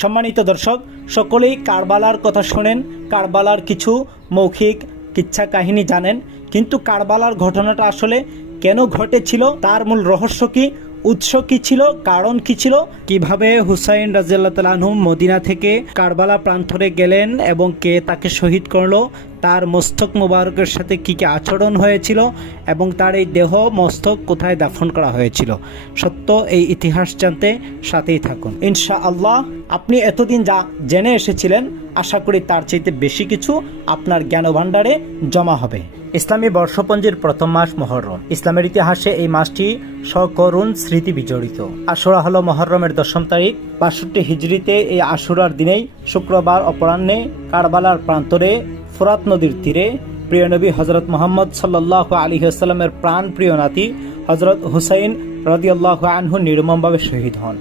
সম্মানিত দর্শক, সকলেই কারবালার কথা শোনেন, কারবালার কিছু মৌখিক কিচ্ছা কাহিনী জানেন। কিন্তু কারবালার ঘটনাটা আসলে কেন ঘটেছিল, তার মূল রহস্য কি, উৎস কি ছিল, কারণ কি ছিল, কীভাবে হুসাইন রাজিয়াল্লাহ তালাহু মদিনা থেকে কারবালা প্রান্তরে গেলেন এবং কে তাকে শহীদ করল তার মস্তক মোবারকের সাথে কি কি আচরণ হয়েছিল এবং তার এই দেহ মস্তক কোথায় দাফন করা হয়েছিল? সত্য এই ইতিহাস জানতে সাথেই থাকুন। ইনশা আল্লাহ আপনি এতদিন যা জেনে এসেছিলেন, আশা করি তার চাইতে বেশি কিছু আপনার জ্ঞান ভাণ্ডারে জমা হবে। ইসলামী বর্ষপঞ্জির প্রথম মাস মহরম। ইসলামের ইতিহাসে এই মাসটি সকরুণ স্মৃতি বিজড়িত। আশুরা হলো মহরমের দশম তারিখ। বাষট্টি হিজড়িতে এই আশুরার দিনেই শুক্রবার অপরাহ্নে কারবালার প্রান্তরে ফোরাত নদীর তীরে প্রিয় নবী হজরত মোহাম্মদ সাল্লাহ আলী আসসালামের প্রাণ প্রিয় নাতি হজরত হুসাইন রদিয়াল্লাহ আনহু নির্মমভাবে শহীদ হন।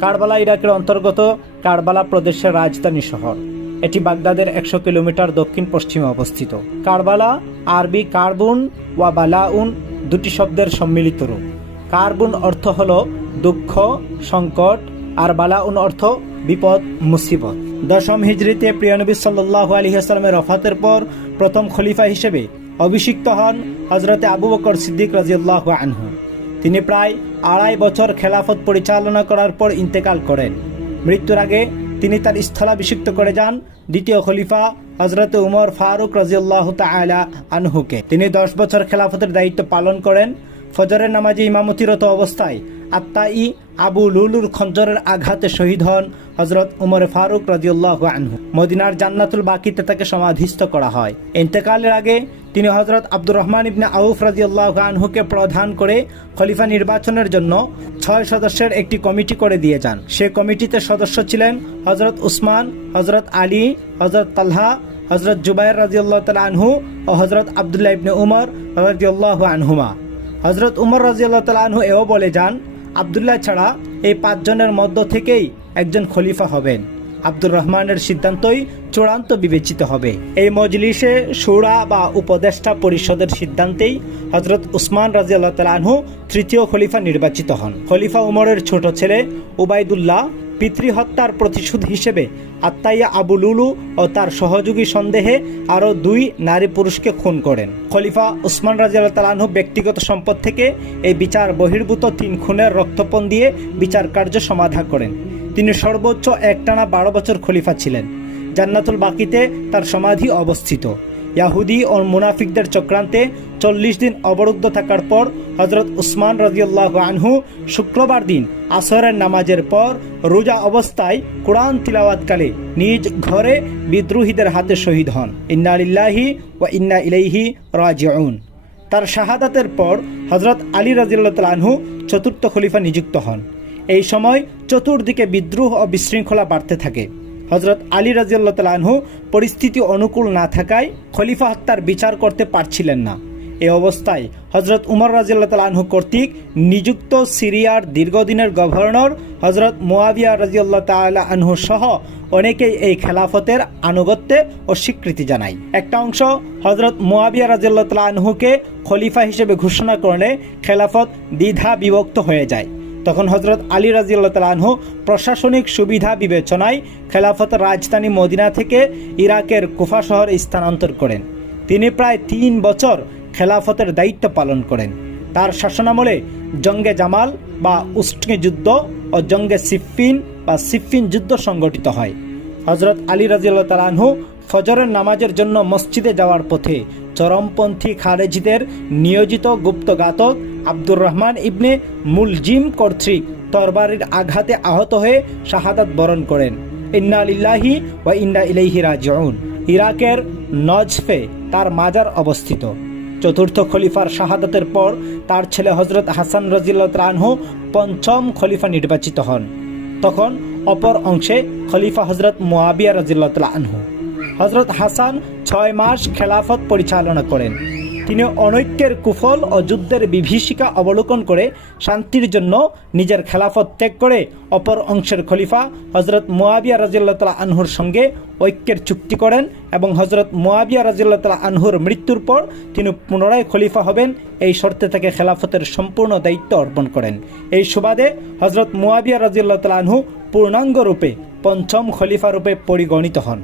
কারবালা ইরাকের অন্তর্গত কারবালা প্রদেশের রাজধানী শহর। এটি বাগদাদের একশো কিলোমিটার দক্ষিণ পশ্চিমে অবস্থিত। কারবালা, আরবি কার্বুন ওয়া বালাউন দুটি শব্দের সম্মিলিত রূপ। কার্বুন অর্থ হল দুঃখ, সংকট আর বালাউন অর্থ বিপদ, মুসিবত। দশম হিজড়িতে প্রিয়নবী সাল্লাহ আলী আসসালামের রফাতের পর প্রথম খলিফা হিসেবে অভিষিক্ত হন হজরতে আবু বকর সিদ্দিক রাজিউল্লাহ আনহু। তিনি প্রায় আড়াই বছর খেলাফত পরিচালনা করার পর ইন্তেকাল করেন। মৃত্যুর আগে তিনি তার স্থলাভিষিক্ত করে যান দ্বিতীয় খলিফা হজরত উমর ফারুক রাজিউল্লাহ তালা আনহুকে। তিনি দশ বছর খেলাফতের দায়িত্ব পালন করেন। ফজরের নামাজে ইমামতিরত অবস্থায় আত্মাই আবু লুলুর খঞ্জরের আঘাতে শহীদ হন হজরত উমর ফারুক রাজিউল্লাহ আনহু। মদিনার জান্নাতুল বাকিতে তাকে সমাধিস্থ করা হয়। ইন্তেকালের আগে তিনি হজরত আব্দুর রহমান ইবনে আউফ রাজিউল্লাহ আনহুকে প্রধান করে খলিফা নির্বাচনের জন্য ছয় সদস্যের একটি কমিটি করে দিয়ে যান। সে কমিটিতে সদস্য ছিলেন হজরত উসমান হজরত আলী হজরত তালহা হজরত জুবাইর রাজিউল্লাহ তাল আনহু ও হজরত আবদুল্লাহ ইবনে উমর রাজিউল্লাহ আনহুমা। হজরত উমর রাজিউল্লাহ তাল আনহু এও বলে যান আবদুল্লাহ ছাড়া এই পাঁচজনের মধ্য থেকেই একজন খলিফা হবেন। আব্দুর রহমানের সিদ্ধান্তই চূড়ান্ত বিবেচিত হবে। এই মজলিসে সুরা বা উপদেষ্টা পরিষদের সিদ্ধান্তেই হজরত উসমান রাজিয়াল্লাহ তালাহু তৃতীয় খলিফা নির্বাচিত হন। খলিফা উমরের ছোট ছেলে উবাইদুল্লাহ পিতৃহত্যার প্রতিশোধ হিসেবে আত্মাইয়া আবু লুলু ও তার সহযোগী সন্দেহে আরও দুই নারী পুরুষকে খুন করেন। খলিফা উসমান রাজিয়াল তালাহু ব্যক্তিগত সম্পদ থেকে এই বিচার বহির্ভূত তিন খুনের রক্তপণ দিয়ে বিচার কার্য সমাধা করেন। তিনি সর্বোচ্চ একটানা বারো বছর খলিফা ছিলেন। জান্নাতুল বাকিতে তার সমাধি অবস্থিত। ইয়াহুদি ও মুনাফিকদের চক্রান্তে চল্লিশ দিন অবরুদ্ধ থাকার পর হজরত উসমান রাজিউল্লাহ আনহু শুক্রবার দিন আসরের নামাজের পর রোজা অবস্থায় কোরআন তিলাওয়াতকালে নিজ ঘরে বিদ্রোহীদের হাতে শহীদ হন। ইন্না লিল্লাহি ওয়া ইন্না ইলাইহি রাজিউন। তার শাহাদাতের পর হজরত আলী রাজিউল্লাহ আনহু চতুর্থ খলিফা নিযুক্ত হন। এই সময় চতুর্দিকে বিদ্রোহ ও বিশৃঙ্খলা বাড়তে থাকে। হজরত আলী রাজিউল্লাহ তালাহু পরিস্থিতি অনুকূল না থাকায় খলিফা হত্যার বিচার করতে পারছিলেন না। এ অবস্থায় হজরত উমর রাজিউল্লাহ তালাহু কর্তৃক নিযুক্ত সিরিয়ার দীর্ঘদিনের গভর্নর হজরত মোয়াবিয়া রাজিউল্লাহ তাল্লাহ আনহু সহ অনেকেই এই খেলাফতের আনুগত্যে ও স্বীকৃতি জানায়। একটা অংশ হজরত মোয়াবিয়া রাজিউল্লাহ তাল্লাহ আনহুকে খলিফা হিসেবে ঘোষণা করলে খেলাফত দ্বিধা বিভক্ত হয়ে যায়। তখন হজরত আলী রাজিউল্লাহ তালাহু প্রশাসনিক সুবিধা বিবেচনায় খেলাফত রাজধানী মদিনা থেকে ইরাকের কুফা শহর স্থানান্তর করেন। তিনি প্রায় তিন বছর খেলাফতের দায়িত্ব পালন করেন। তার শাসনামলে জঙ্গে জামাল বা উষ্ণে যুদ্ধ ও জঙ্গে সিফিন বা সিফিন যুদ্ধ সংগঠিত হয়। হজরত আলী রাজিউল্লাহ তালাহু ফজরের নামাজের জন্য মসজিদে যাওয়ার পথে চরমপন্থী খারেজিদের নিয়োজিত গুপ্তঘাতক আব্দুর রহমান ইবনে মুলজিম কর্তৃক তরবারির আঘাতে আহত হয়ে শাহাদাত বরণ করেন। ইন্না লিল্লাহি ওয়া ইন্না ইলাইহি রাজিউন। ইরাকের নজফে তার মাজার অবস্থিত। চতুর্থ খলিফার শাহাদাতের পর তার ছেলে হজরত হাসান রাজিল্লাহ রানহু পঞ্চম খলিফা নির্বাচিত হন। তখন অপর অংশে খলিফা হজরত মোয়াবিয়া রাজিল্লাহ আনহু। হজরত হাসান ছয় মাস খেলাফত পরিচালনা করেন। তিনি অনৈক্যের কুফল ও যুদ্ধের বিভীষিকা অবলোকন করে শান্তির জন্য নিজের খেলাফত ত্যাগ করে অপর অংশের খলিফা হজরত মোয়াবিয়া রাজিল্লাহ তালা আনহুর সঙ্গে ঐক্যের চুক্তি করেন এবং হজরত মোয়াবিয়া রাজিল্লাহ তালা আনহুর মৃত্যুর পর তিনি পুনরায় খলিফা হবেন। এই শর্তে তাকে খেলাফতের সম্পূর্ণ দায়িত্ব অর্পণ করেন। এই সুবাদে হজরত মোয়াবিয়া রাজিল্লাহ তালা আনহু পূর্ণাঙ্গ রূপে পঞ্চম খলিফা রূপে পরিগণিত হন।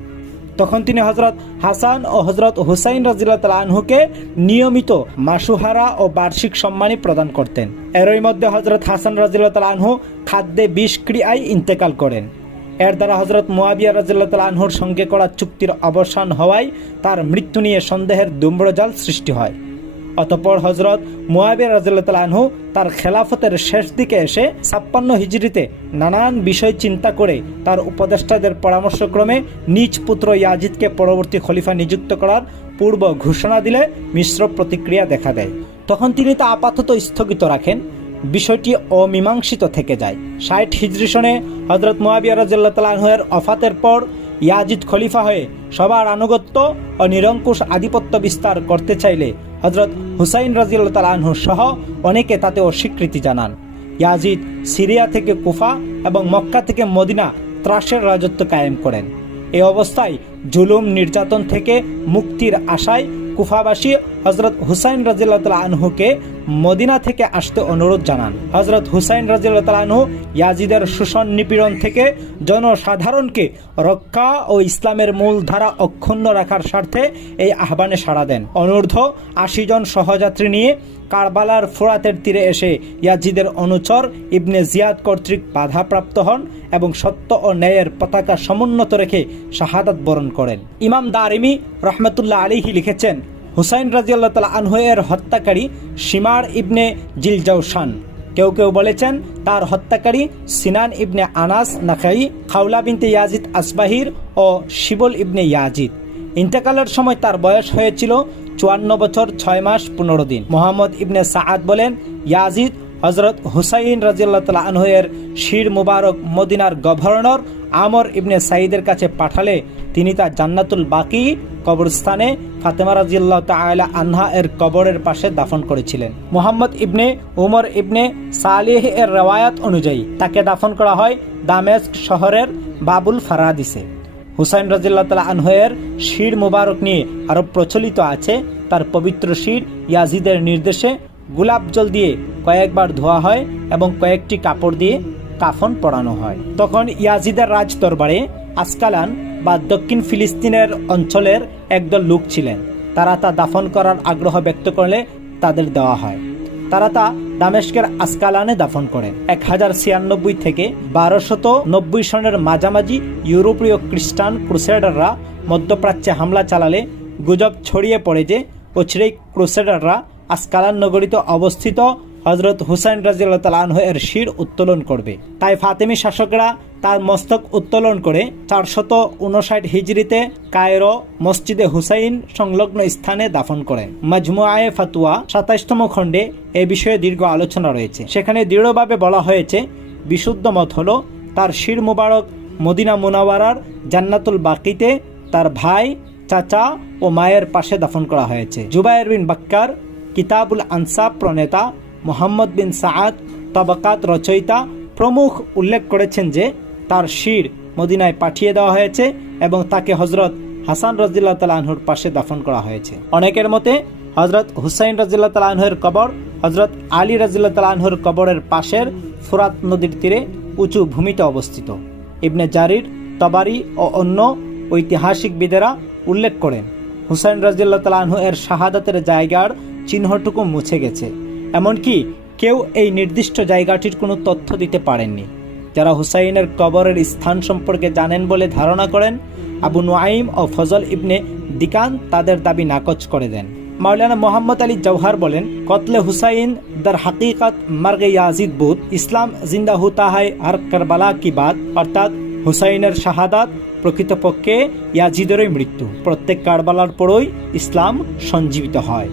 তখন তিনি হজরত হাসান ও হজরত হুসাইন রাজিল্লা আনহুকে নিয়মিত মাসুহারা ও বার্ষিক সম্মানী প্রদান করতেন। এরই মধ্যে হজরত হাসান রাজিল্লা আনহু খাদ্যে বিষক্রিয়ায় ইন্তেকাল করেন। এর দ্বারা হজরত মোয়াবিয়া রাজিল্লা আনহুর সঙ্গে করা চুক্তির অবসান হওয়ায় তার মৃত্যু নিয়ে সন্দেহের দুম্রজাল সৃষ্টি হয়। অতপর হজরত মুয়াবিয়া রাজিল্লা আনহু তার খেলাফতের শেষ দিকে এসে ছাপ্পান্ন হিজড়িতে নানান বিষয় চিন্তা করে তার উপদেষ্টাদের পরামর্শক্রমে নিজ পুত্র ইয়াজিদকে পরবর্তী খলিফা নিযুক্ত করার পূর্ব ঘোষণা দিলে মিশ্র প্রতিক্রিয়া দেখা দেয়। তখন তিনি তা আপাতত স্থগিত রাখেন। বিষয়টি অমীমাংসিত থেকে যায়। ষাট হিজরি সনে হজরত মুয়াবিয়া রাজিল্লা তালাহের অফাতের পর ইয়াজিদ খলিফা হয়ে সবার আনুগত্য ও নিরঙ্কুশ আধিপত্য বিস্তার করতে চাইলে হজরত হুসাইন রাজিউল্লাহ আনহু সহ অনেকে তাতে অস্বীকৃতি জানান। ইয়াজিদ সিরিয়া থেকে কুফা এবং মক্কা থেকে মদিনা ত্রাসের রাজত্ব কায়েম করেন। এই অবস্থায় জুলুম নির্যাতন থেকে মুক্তির আশায় কুফাবাসী হজরত হুসাইন রাজিল্লাহ আনহুকে মদিনা থেকে আসতে অনুরোধ জানান। হজরত হুসাইন রাজিল্লাহ আনহু ইয়াজিদের শোষণ নিপীড়ন থেকে জনসাধারণকে রক্ষা ও ইসলামের মূল ধারা অক্ষুণ্ণ রাখার স্বার্থে এই আহ্বানে সাড়া দেন। অনূর্ধ্ব আশি জন সহযাত্রী নিয়ে কারবালার ফোরাতের তীরে এসে ইয়াজিদের অনুচর ইবনে জিয়াদ কর্তৃক বাধাপ্রাপ্ত হন এবং সত্য ও ন্যায়ের পতাকা সমুন্নত রেখে শাহাদাত বরণ করেন। ইমাম দারিমি রহমতুল্লাহ আলিহি লিখেছেন, হুসাইন রাজিয়াল্লাহ তালা আনহু এর হত্যাকারী সীমার ইবনে জিলজাউসান কেউ কেউ বলেছেন, তার হত্যাকারী সিনান ইবনে আনাস, নাখাই খাউলা বিনতে ইয়াজিদ আসবাহির ও শিবল ইবনে ইয়াজিদ। ইন্তেকালের সময় তার বয়স হয়েছিল চুয়ান্ন বছর ছয় মাস পনেরো দিন। মোহাম্মদ ইবনে সাহাদ বলেন, ইয়াজিদ হজরত হুসাইন রাজিয়াল্লাহ তালা আনহুয়ের শির মুবারক মদিনার গভর্নর আমর ইবনে সাইদের কাছে পাঠালে তিনি তা জান্নাতুল বাকি কবরস্থানে ফাতেমা রাজিয়াল্লাহ তাআলা আনহা এর কবরের পাশে দাফন করেছিলেন। মোহাম্মদ ইবনে উমর ইবনে সালেহ এর রেওয়ায়াত অনুযায়ী তাকে দাফন করা হয় দামেস্ক শহরের বাবুল ফারাদিসে। হুসাইন রাজিল্লাহ তালা আনহের শির মুবারক নিয়ে আরও প্রচলিত আছে। তার পবিত্র শির ইয়াজিদের নির্দেশে গোলাপ জল দিয়ে কয়েকবার ধোয়া হয় এবং কয়েকটি কাপড় দিয়ে কাফন পরানো হয়। তখন ইয়াজিদের রাজ দরবারে আসকালান বা দক্ষিণ ফিলিস্তিনের অঞ্চলের একদল লোক ছিলেন। তারা তা দাফন করার আগ্রহ ব্যক্ত করলে তাদের দেওয়া হয়। তারা তা দামেস্কের আসকালানে দাফন করেন। এক হাজার ছিয়ানব্বই থেকে বারোশত নব্বই সনের মাঝামাঝি ইউরোপীয় খ্রিস্টান ক্রুসেডাররা মধ্যপ্রাচ্যে হামলা চালালে গুজব ছড়িয়ে পড়ে যে, ওছরেই ক্রুসেডাররা আসকালান নগরীতে অবস্থিত হজরত হুসাইন রাজিউল্লাহ তালাহ এর শির উত্তোলন করবে। তাই ফাতেমি শাসকরা তার মস্তক উত্তোলন করে চারশত উনষাট হিজড়িতে কায়রো মসজিদে হুসাইন সংলগ্ন স্থানে দাফন করেন। মাজমুআয়ে ফাতুয়া সাতাইশতম খণ্ডে এ বিষয়ে দীর্ঘ আলোচনা রয়েছে। সেখানে দৃঢ়ভাবে বলা হয়েছে, বিশুদ্ধ মত হলো তার শির মুবারক মদিনা মুনাওয়ারার জান্নাতুল বাকিতে তার ভাই, চাচা ও মায়ের পাশে দাফন করা হয়েছে। জুবায়ের বিন বাক্কার কিতাবুল আনসাব প্রণেতা মোহাম্মদ বিন সাআদ তবাকাত রচয়িতা প্রমুখ উল্লেখ করেছেন যে, তার শির মদিনায় পাঠিয়ে দেওয়া হয়েছে এবং তাকে হজরত হাসান রাজিল্লাহ তালাহুর পাশে দাফন করা হয়েছে। অনেকের মতে হজরত হুসাইন রাজিল্লাহ তালাহুর কবর হজরত আলী রাজিল্লাহ তালাহুর কবরের পাশের ফুরাত নদীর তীরে উঁচু ভূমিতে অবস্থিত। ইবনে জারির, তবারি ও অন্য ঐতিহাসিকবিদেরা উল্লেখ করেন, হুসাইন রাজিল্লাহ তালাহু এর শাহাদাতের জায়গার চিহ্নটুকু মুছে গেছে। এমনকি কেউ এই নির্দিষ্ট জায়গাটির কোনো তথ্য দিতে পারেননি। যারা হুসাইনের কবরের স্থান সম্পর্কে জানেন বলে ধারণা করেন, আবু নোয়াইম ও ফজল ইবনে দিকান তাদের দাবি নাকচ করে দেন। মাওলানা মোহাম্মদ আলী জওহার বলেন, কতলে হুসাইন দার হাকিকত মার্গে ইয়াজিদ বুধ ইসলাম জিন্দা হুতা হয় আর কারবালা কি বাদ অর্থাৎ হুসাইনের শাহাদাত প্রকৃতপক্ষে ইয়াজিদেরই মৃত্যু। প্রত্যেক কারবালার পরই ইসলাম সঞ্জীবিত হয়।